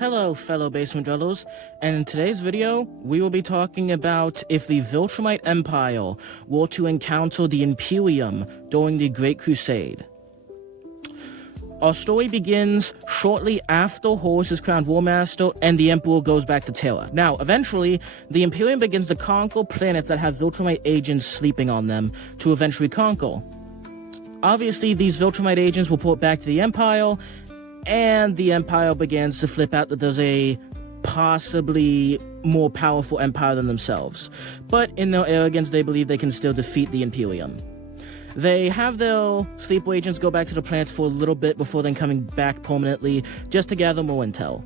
Hello fellow basement dwellers, and in today's video, we will be talking about if the Viltromite Empire were to encounter the Imperium during the Great Crusade. Our story begins shortly after Horus is crowned War Master and the Emperor goes back to Terra. Now, eventually, the Imperium begins to conquer planets that have Viltromite agents sleeping on them to eventually conquer. Obviously, these Viltromite agents report back to the Empire, and the Empire begins to flip out that there's a possibly more powerful empire than themselves. But in their arrogance, they believe they can still defeat the Imperium. They have their sleeper agents go back to the planets for a little bit before then coming back permanently, just to gather more intel.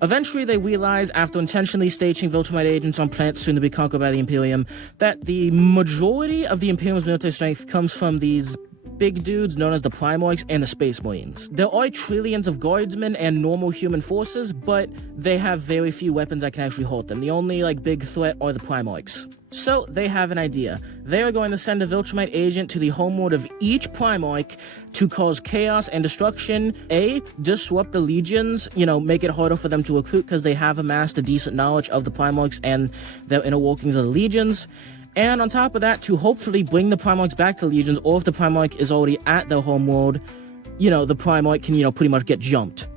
Eventually, they realize, after intentionally staging Viltromite agents on planets soon to be conquered by the Imperium, that the majority of the Imperium's military strength comes from these big dudes known as the Primarchs and the Space Marines. There are trillions of guardsmen and normal human forces, but they have very few weapons that can actually hold them. The only big threat are the Primarchs. So they have an idea. They are going to send a Viltromite agent to the homeworld of each Primarch to cause chaos and destruction. Disrupt the legions, make it harder for them to recruit because they have amassed a decent knowledge of the Primarchs and their inner workings of the legions. And on top of that, to hopefully bring the Primarchs back to Legions, or if the Primarch is already at their homeworld, the Primarch can, pretty much get jumped.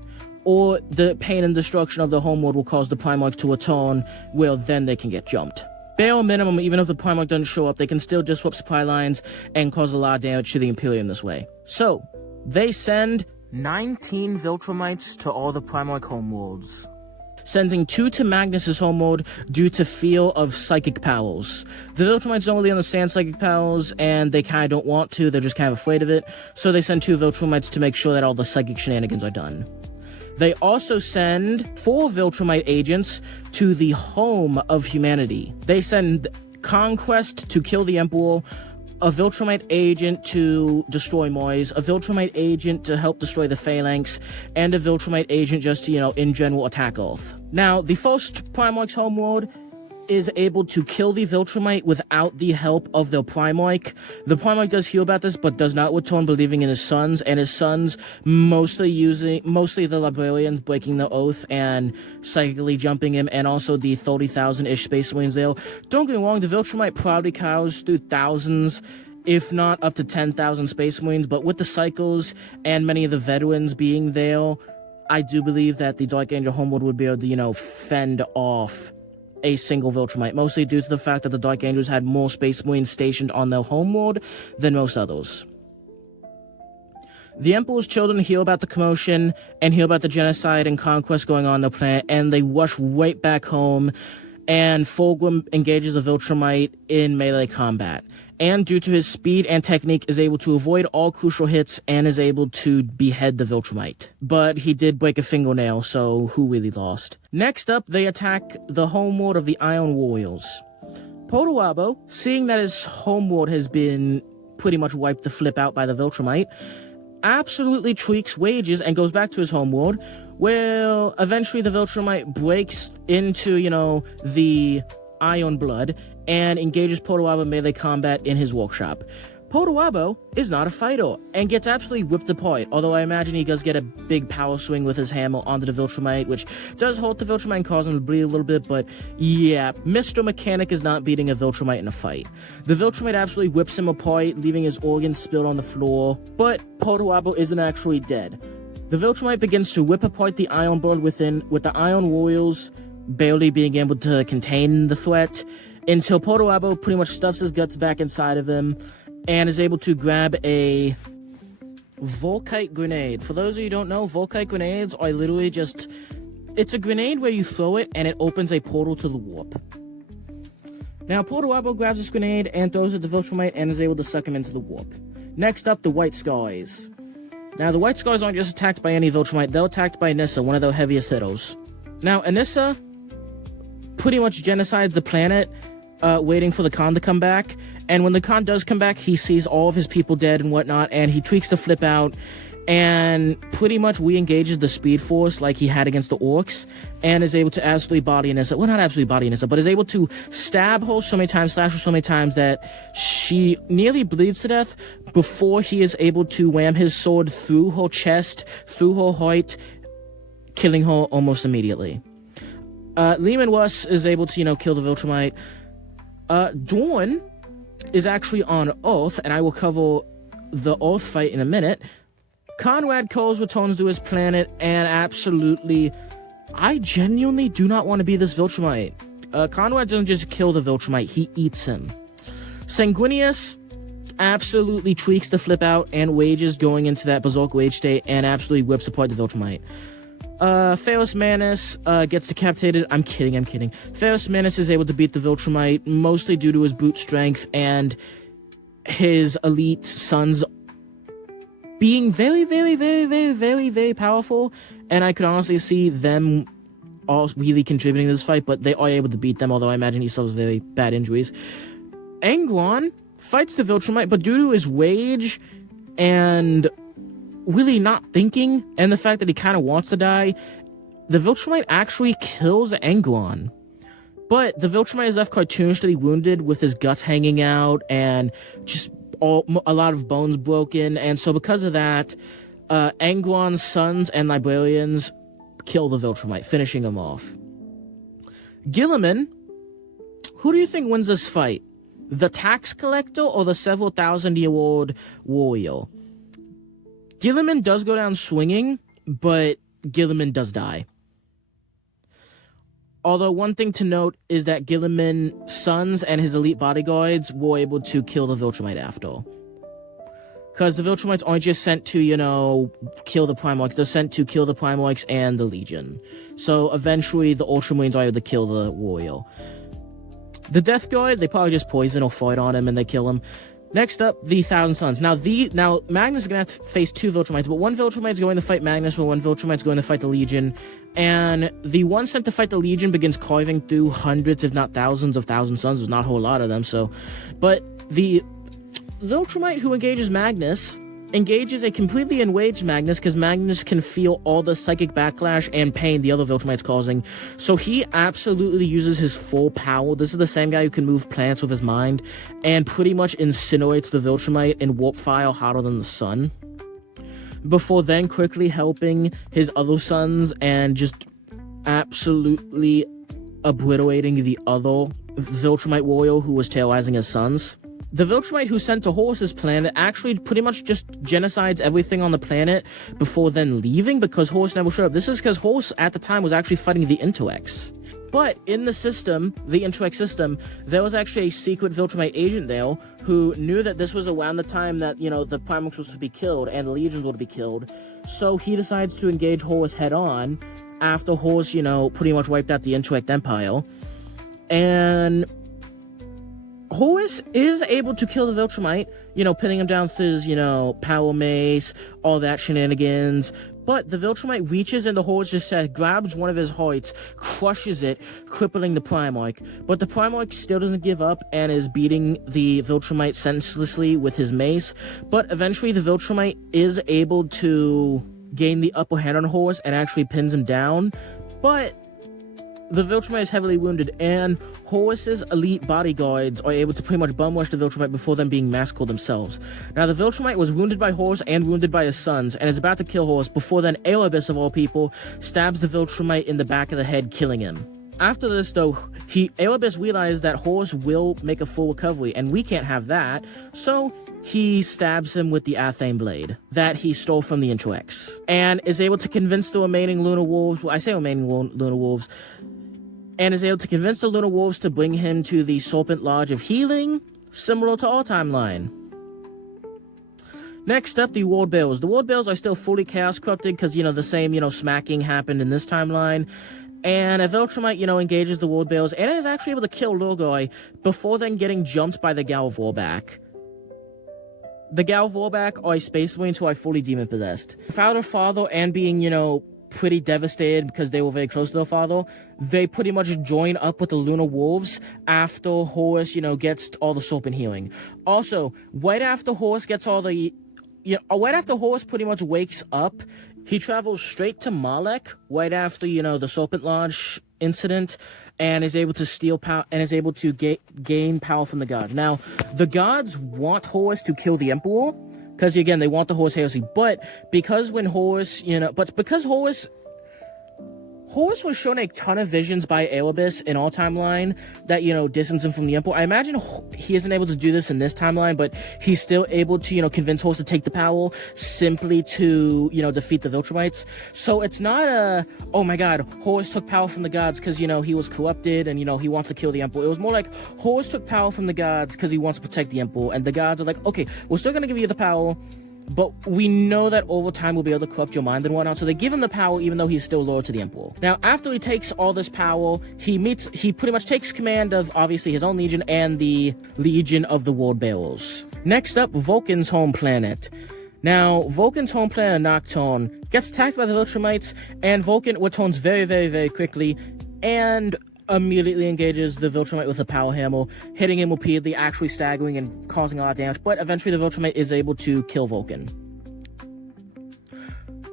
Or the pain and destruction of the homeworld will cause the Primarch to return, where then they can get jumped. Bare minimum, even if the Primarch doesn't show up, they can still disrupt supply lines and cause a lot of damage to the Imperium this way. So, they send 19 Viltrumites to all the Primarch homeworlds, sending 2 to Magnus's homeworld due to fear of psychic powers. The Viltrumites don't really understand psychic powers, and they kind of don't want to, they're just kind of afraid of it, so they send 2 Viltrumites to make sure that all the psychic shenanigans are done. They also send 4 Viltromite agents to the home of humanity. They send Conquest to kill the Emperor, a Viltromite agent to destroy Mars, a Viltromite agent to help destroy the Phalanx, and a Viltromite agent just to, in general, attack Earth. Now, the first Primarch's homeworld is able to kill the Viltromite without the help of the Primarch. The Primarch does hear about this, but does not return, believing in his sons, and his sons mostly the librarians breaking the oath and psychically jumping him, and also the 30,000-ish Space Marines there. Don't get me wrong, the Viltromite probably cows through thousands, if not up to 10,000 Space Marines, but with the cycles and many of the veterans being there, I do believe that the Dark Angel homeworld would be able to, fend off a single Viltromite, mostly due to the fact that the Dark Angels had more Space Marines stationed on their homeworld than most others. The Emperor's children hear about the commotion and hear about the genocide and conquest going on in the planet, and they rush right back home, and Fulgrim engages a Viltromite in melee combat. And due to his speed and technique, is able to avoid all crucial hits and is able to behead the Viltromite. But he did break a fingernail, so who really lost? Next up, they attack the homeworld of the Iron Warriors. Potoabo, seeing that his homeworld has been pretty much wiped the flip out by the Viltromite, absolutely tweaks wages and goes back to his homeworld, where eventually the Viltromite breaks into, the Iron Blood and engages Potoabo in melee combat in his workshop. Potoabo is not a fighter and gets absolutely whipped apart, although I imagine he does get a big power swing with his hammer onto the Viltromite, which does hurt the Viltromite and cause him to bleed a little bit, but yeah, Mr. Mechanic is not beating a Viltromite in a fight. The Viltromite absolutely whips him apart, leaving his organs spilled on the floor, but Potoabo isn't actually dead. The Viltromite begins to whip apart the Iron Bird within, with the Iron Warriors barely being able to contain the threat, until Potoabo pretty much stuffs his guts back inside of him and is able to grab a Volkite grenade. For those of you who don't know, Volkite grenades are literally just... it's a grenade where you throw it and it opens a portal to the warp. Now, Potoabo grabs this grenade and throws it to Viltromite and is able to suck him into the warp. Next up, the White Skies. Now, the White Skies aren't just attacked by any Viltromite, they're attacked by Nissa, one of their heaviest hitters. Now, Anissa pretty much genocides the planet, waiting for the Khan to come back, and when the Khan does come back, he sees all of his people dead and whatnot, and he tweaks the flip out, and pretty much re-engages the Speed Force like he had against the Orcs, and is able to absolutely body Anissa, well, not absolutely body Anissa, but is able to stab her so many times, slash her so many times that she nearly bleeds to death before he is able to ram his sword through her chest, through her heart, killing her almost immediately. Lehman Wuss is able to, kill the Viltromite. Dawn is actually on Earth, and I will cover the Earth fight in a minute. Conrad Coles returns to his planet, and absolutely, I genuinely do not want to be this Viltromite. Conrad doesn't just kill the Viltromite, he eats him. Sanguinius absolutely tweaks the flip out and wages going into that Berserk Rage state and absolutely whips apart the Viltromite. Ferrus Manus gets decapitated. I'm kidding. Ferrus Manus is able to beat the Viltromite mostly due to his brute strength and his elite sons being very, very, very, very, very, very powerful. And I could honestly see them all really contributing to this fight, but they are able to beat them, although I imagine he suffers very bad injuries. Anglon fights the Viltromite, but due to his rage and really not thinking, and the fact that he kind of wants to die, the Viltromite actually kills Anglon. But the Viltromite is left cartoonishly wounded with his guts hanging out and just a lot of bones broken, and so because of that, Anglon's sons and librarians kill the Viltromite, finishing him off. Guilliman, who do you think wins this fight? The tax collector or the several thousand-year-old warrior? Guilliman does go down swinging, but Guilliman does die. Although one thing to note is that Guilliman's sons and his elite bodyguards were able to kill the Viltromite after. Because the Viltrumites aren't just sent to, kill the Primarchs. They're sent to kill the Primarchs and the Legion. So eventually the Ultramarines are able to kill the warrior. The Death Guard, they probably just poison or fight on him and they kill him. Next up, the Thousand Sons. Now Magnus is going to have to face two Viltrumites, but one Viltrumite is going to fight Magnus, while one Viltrumite is going to fight the Legion. And the one sent to fight the Legion begins carving through hundreds, if not thousands of Thousand Sons. There's not a whole lot of them, so... But the Viltrumite who engages Magnus engages a completely enraged Magnus, because Magnus can feel all the psychic backlash and pain the other Viltrumite's causing. So he absolutely uses his full power. This is the same guy who can move planets with his mind, and pretty much incinerates the Viltrumite in warp fire hotter than the sun, before then quickly helping his other sons and just absolutely obliterating the other Viltrumite warrior who was terrorizing his sons. The Viltrumite who sent to Horus's planet actually pretty much just genocides everything on the planet before then leaving, because Horus never showed up. This is because Horus at the time was actually fighting the Intellects. But in the system, the Intellect system, there was actually a secret Viltrumite agent there who knew that this was around the time that, the Primarchs was to be killed and the Legions were to be killed. So he decides to engage Horus head on after Horus, pretty much wiped out the Intellect Empire. And Horus is able to kill the Viltrumite, pinning him down with his, power mace, all that shenanigans. But the Viltrumite reaches into Horus' chest, grabs one of his hearts, crushes it, crippling the Primarch. But the Primarch still doesn't give up and is beating the Viltrumite senselessly with his mace. But eventually the Viltrumite is able to gain the upper hand on Horus and actually pins him down. But the Viltrumite is heavily wounded, and Horus's elite bodyguards are able to pretty much bum rush the Viltrumite before them being massacred themselves. Now, the Viltrumite was wounded by Horus and wounded by his sons, and is about to kill Horus before then Erebus, of all people, stabs the Viltrumite in the back of the head, killing him. After this, though, Erebus realized that Horus will make a full recovery, and we can't have that, so he stabs him with the Athame blade that he stole from the Intellects, and is able to convince the remaining Lunar Wolves, and is able to convince the Lunar Wolves to bring him to the Serpent Lodge of Healing, similar to our timeline. Next up, the Ward Bears. The Ward Bears are still fully Chaos Corrupted, because, the same, smacking happened in this timeline. And a Viltrumite, engages the Ward Bears, and is actually able to kill Lurgoy before then getting jumped by the Galv Warback. The Galv Warback are a Space Marines who are fully demon-possessed. Without their father and being, pretty devastated because they were very close to their father, they pretty much join up with the Lunar Wolves after Horus, gets all the Serpent healing. Also, right after Horus gets all the... right after Horus pretty much wakes up, he travels straight to Malek right after, the Serpent Lodge incident, and is able to steal power, and is able to gain power from the gods. Now, the gods want Horus to kill the Emperor, because, again, they want the Horus heresy, but because when Horus, because Horus Horus was shown a ton of visions by Erebus in our timeline that, you know, distance him from the Emperor. I imagine he isn't able to do this in this timeline, but he's still able to, you know, convince Horus to take the power simply to, you know, defeat the Viltrumites. So it's not a, oh my god, Horus took power from the gods because, you know, he was corrupted and, you know, he wants to kill the Emperor. It was more like Horus took power from the gods because he wants to protect the Emperor, and the gods are like, okay, we're still gonna give you the power, but we know that over time we'll be able to corrupt your mind and whatnot, so they give him the power even though he's still loyal to the Emperor. Now, after he takes all this power, he pretty much takes command of, obviously, his own legion and the Legion of the World Bearers. Next up, Vulcan's home planet. Now, Vulcan's home planet, Nocturne, gets attacked by the Viltrumites, and Vulcan returns very, very, very quickly, and immediately engages the Viltrumite with a power hammer, hitting him repeatedly, actually staggering and causing a lot of damage, but eventually the Viltrumite is able to kill Vulcan.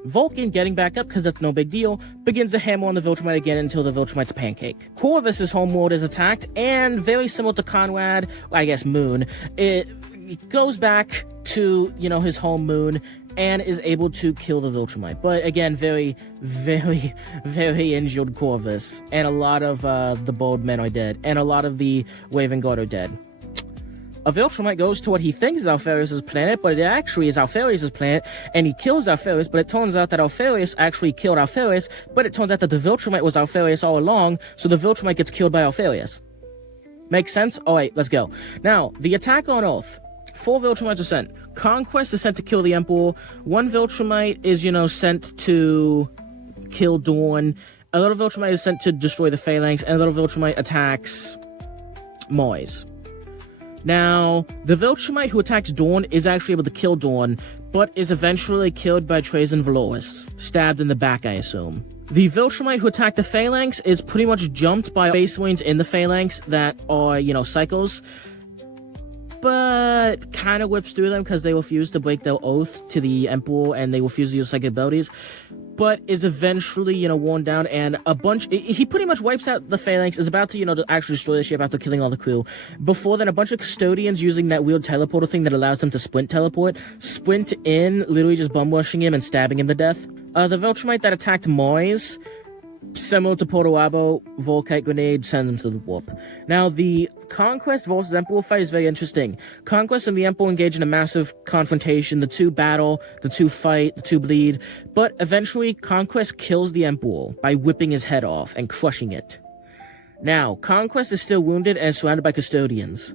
Vulcan, getting back up because that's no big deal, begins to hammer on the Viltrumite again until the Viltrumite's a pancake. Corvus' homeworld is attacked, and very similar to Conrad, I guess Moon, it goes back to, you know, his home moon and is able to kill the Viltrumite. But again, very, very, very injured Corvus. And a lot of the bold men are dead. And a lot of the Raven Guard are dead. A Viltrumite goes to what he thinks is Alpharius' planet, but it actually is Alpharius' planet, and he kills Alpharius, but it turns out that Alpharius actually killed Alpharius, but it turns out that the Viltrumite was Alpharius all along, so the Viltrumite gets killed by Alpharius. Makes sense? Alright, let's go. Now, the attack on Earth. 4 Viltrumites are sent. Conquest is sent to kill the Emperor. 1 Viltrumite is, you know, sent to kill Dawn. A little Viltrumite is sent to destroy the Phalanx, and a little Viltrumite attacks Mars. Now, the Viltrumite who attacks Dawn is actually able to kill Dawn, but is eventually killed by Trajan Valoris. Stabbed in the back, I assume. The Viltrumite who attacked the Phalanx is pretty much jumped by Space Marines in the Phalanx that are, you know, Psychos, but kind of whips through them because they refuse to break their oath to the Emperor and they refuse to use psychic abilities, but is eventually, you know, worn down, and he pretty much wipes out the Phalanx, is about to, you know, to actually destroy the ship after killing all the crew. Before then, a bunch of custodians using that weird teleporter thing that allows them to sprint in, literally just bum rushing him and stabbing him to death. The Viltrumite that attacked Mars, similar to Porto Abo, Volkite Grenade sends him to the warp. Now, the Conquest versus Emperor fight is very interesting. Conquest and the Emperor engage in a massive confrontation. The two battle, the two fight, the two bleed. But eventually, Conquest kills the Emperor by whipping his head off and crushing it. Now, Conquest is still wounded and surrounded by custodians,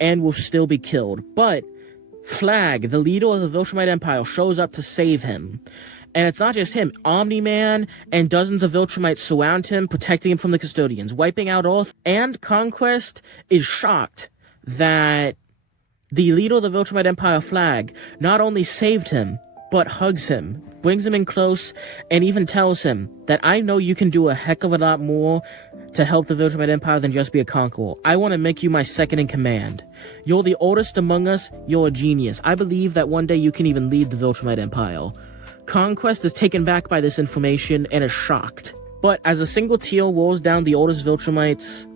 and will still be killed. But Flag, the leader of the Viltrumite Empire, shows up to save him. And it's not just him. Omni-Man and dozens of Viltrumites surround him, protecting him from the custodians, wiping out Earth. And Conquest is shocked that the leader of the Viltrumite Empire, Flag, not only saved him, but hugs him, brings him in close, and even tells him that I know you can do a heck of a lot more to help the Viltrumite Empire than just be a conqueror. I want to make you my second in command. You're the oldest among us. You're a genius. I believe that one day you can even lead the Viltrumite Empire. Conquest is taken back by this information and is shocked. But as a single tear rolls down the oldest Viltrumite's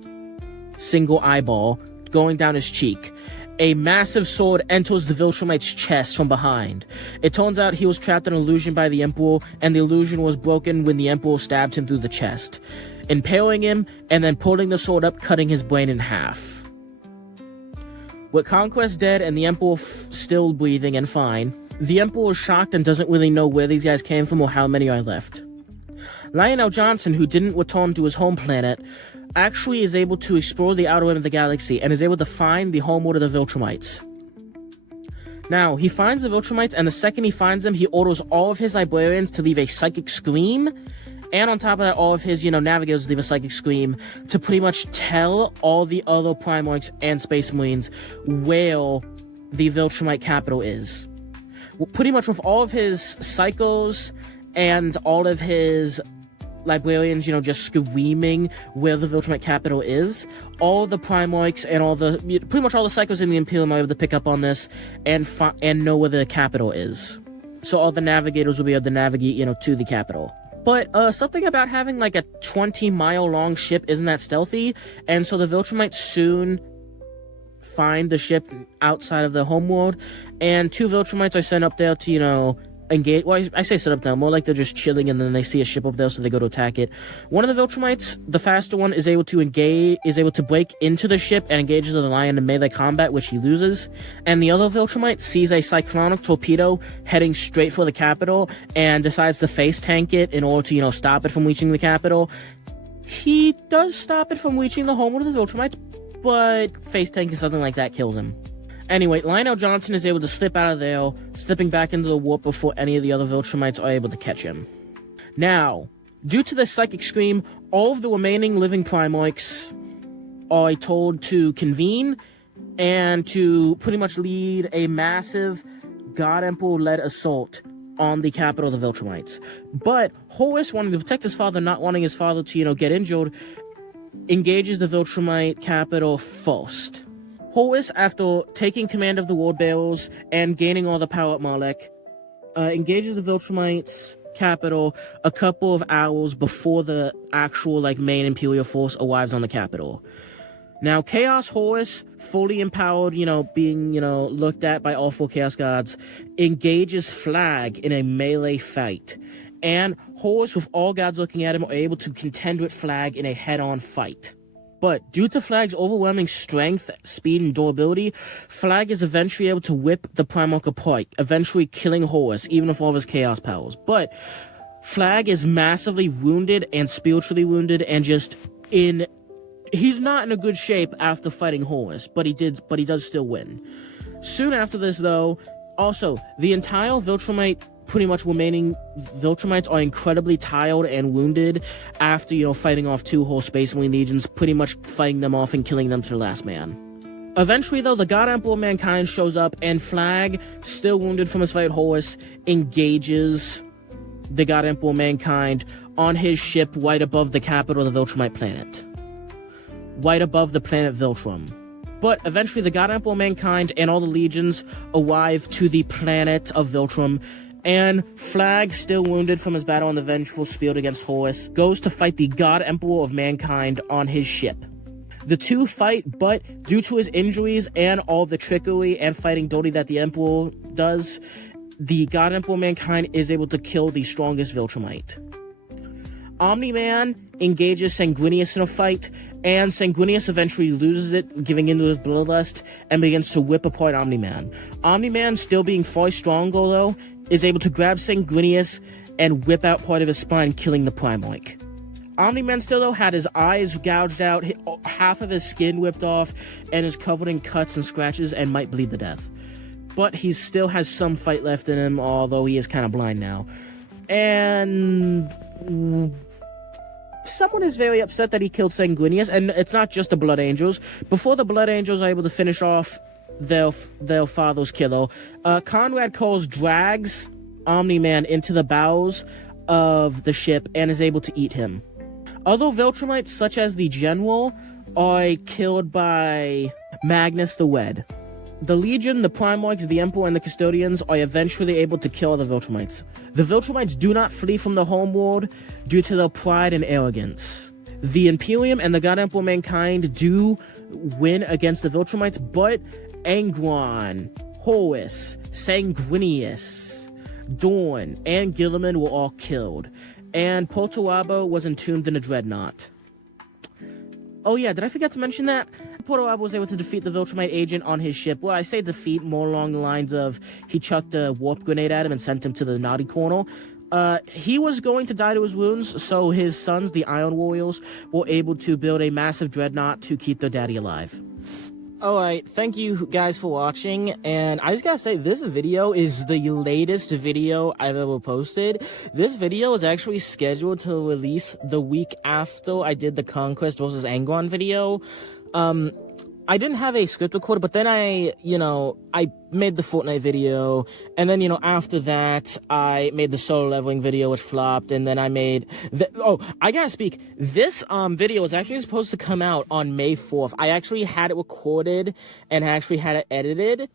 single eyeball, going down his cheek, a massive sword enters the Viltrumite's chest from behind. It turns out he was trapped in an illusion by the Emperor, and the illusion was broken when the Emperor stabbed him through the chest, impaling him and then pulling the sword up, cutting his brain in half. With Conquest dead and the Emperor still breathing and fine, the Emperor is shocked and doesn't really know where these guys came from or how many are left. Lionel Johnson, who didn't return to his home planet, actually is able to explore the outer rim of the galaxy and is able to find the homeworld of the Viltrumites. Now, he finds the Viltrumites, and the second he finds them, he orders all of his librarians to leave a psychic scream, and on top of that, all of his, navigators leave a psychic scream to pretty much tell all the other Primarchs and Space Marines where the Viltrumite capital is. Pretty much with all of his psychos and all of his librarians, just screaming where the Viltrumite capital is, all the Primarchs and pretty much all the psychos in the Imperium are able to pick up on this and know where the capital is. So all the navigators will be able to navigate, to the capital. But something about having like a 20-mile long ship isn't that stealthy, and so the Viltrumites soon find the ship outside of the homeworld, and 2 Viltrumites are sent up there to, engage. Well, I say set up now, more like they're just chilling and then they see a ship over there, so they go to attack it. One of the Viltrumites, the faster one, is able to break into the ship and engages the lion in melee combat, which he loses. And the other Viltrumite sees a cyclonic torpedo heading straight for the capital and decides to face tank it in order to, stop it from reaching the capital. He does stop it from reaching the homeworld of the Viltrumite, but face tanking something like that kills him. Anyway, Lionel Johnson is able to slip out of there, slipping back into the warp before any of the other Viltrumites are able to catch him. Now, due to the psychic scream, all of the remaining living Primarchs are told to convene and to pretty much lead a massive God Emperor-led assault on the capital of the Viltrumites. But Horus, wanting to protect his father, not wanting his father to, get injured, engages the Viltrumite capital first. Horus, after taking command of the Ward Bearers and gaining all the power at Malek, engages the Viltrumites' capital a couple of hours before the actual, main Imperial force arrives on the capital. Now, Chaos Horus, fully empowered, being, looked at by all 4 Chaos Gods, engages Flag in a melee fight. And Horus, with all gods looking at him, are able to contend with Flag in a head-on fight. But due to Flag's overwhelming strength, speed, and durability, Flag is eventually able to whip the Primarch apart, eventually killing Horus, even with all of his chaos powers. But Flag is massively wounded and spiritually wounded, and he's not in a good shape after fighting Horus, but he does still win. Soon after this, though, also, the entire Viltrumite, pretty much remaining Viltrumites, are incredibly tired and wounded after, fighting off 2 whole Space Marine legions, pretty much fighting them off and killing them to the last man. Eventually, though, the God Emperor of Mankind shows up, and Flag, still wounded from his fight with Horus, engages the God Emperor of Mankind on his ship right above the capital of the Viltrumite planet. Right above the planet Viltrum. But eventually, the God Emperor of Mankind and all the legions arrive to the planet of Viltrum, and Flag, still wounded from his battle on the Vengeful Spirit against Horus, goes to fight the God Emperor of Mankind on his ship. The two fight, but due to his injuries and all the trickery and fighting ability that the Emperor does, the God Emperor of Mankind is able to kill the strongest Viltrumite. Omni-Man engages Sanguinius in a fight, and Sanguinius eventually loses it, giving into his bloodlust, and begins to whip apart Omni-Man. Omni-Man, still being far stronger though, is able to grab Sanguinius and whip out part of his spine, killing the Primarch. Omni-Man still, though, had his eyes gouged out, half of his skin whipped off, and is covered in cuts and scratches and might bleed to death. But he still has some fight left in him, although he is kind of blind now. And someone is very upset that he killed Sanguinius, and it's not just the Blood Angels. Before the Blood Angels are able to finish off their father's killer, Conrad Coles drags Omni-Man into the bowels of the ship and is able to eat him. Other Viltrumites, such as the General, are killed by Magnus the Wed. The Legion, the Primarchs, the Emperor, and the Custodians are eventually able to kill the Viltrumites. The Viltrumites do not flee from the homeworld due to their pride and arrogance. The Imperium and the God Emperor Mankind do win against the Viltrumites, but Angron, Horus, Sanguinius, Dorn, and Gilliman were all killed, and Porto-Abo was entombed in a dreadnought. Oh yeah, did I forget to mention that? Porto-Abo was able to defeat the Viltrumite agent on his ship. Well, I say defeat more along the lines of he chucked a warp grenade at him and sent him to the naughty corner. He was going to die to his wounds, so his sons, the Iron Warriors, were able to build a massive dreadnought to keep their daddy alive. Alright, thank you guys for watching, and I just gotta say, this video is the latest video I've ever posted. This video is actually scheduled to release the week after I did the Conquest vs. Angron video. I didn't have a script recorded, but then I made the Fortnite video, and then, after that, I made the solo leveling video, which flopped, and then I made I gotta speak. This, video was actually supposed to come out on May 4th. I actually had it recorded, and actually had it edited.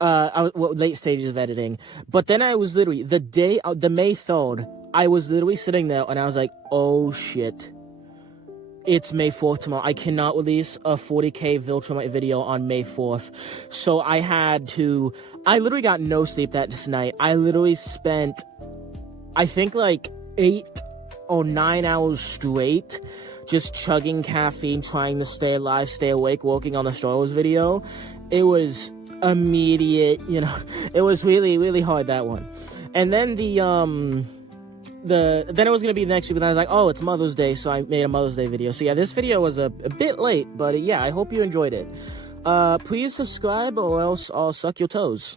Late stages of editing. But then I was literally, the May 3rd, I was literally sitting there, and I was like, oh shit. it's May 4th tomorrow. I cannot release a 40k Viltromite video on May 4th. So I literally got no sleep that night. I literally spent, I think, like 8 or 9 hours straight just chugging caffeine, trying to stay alive, stay awake, working on the Star Wars video. It was immediate, it was really, really hard, that one. And then then it was gonna be next week, but then I was like, oh, it's Mother's Day, so I made a Mother's Day video. So yeah, this video was a bit late, but yeah, I hope you enjoyed it. Please subscribe, or else I'll suck your toes.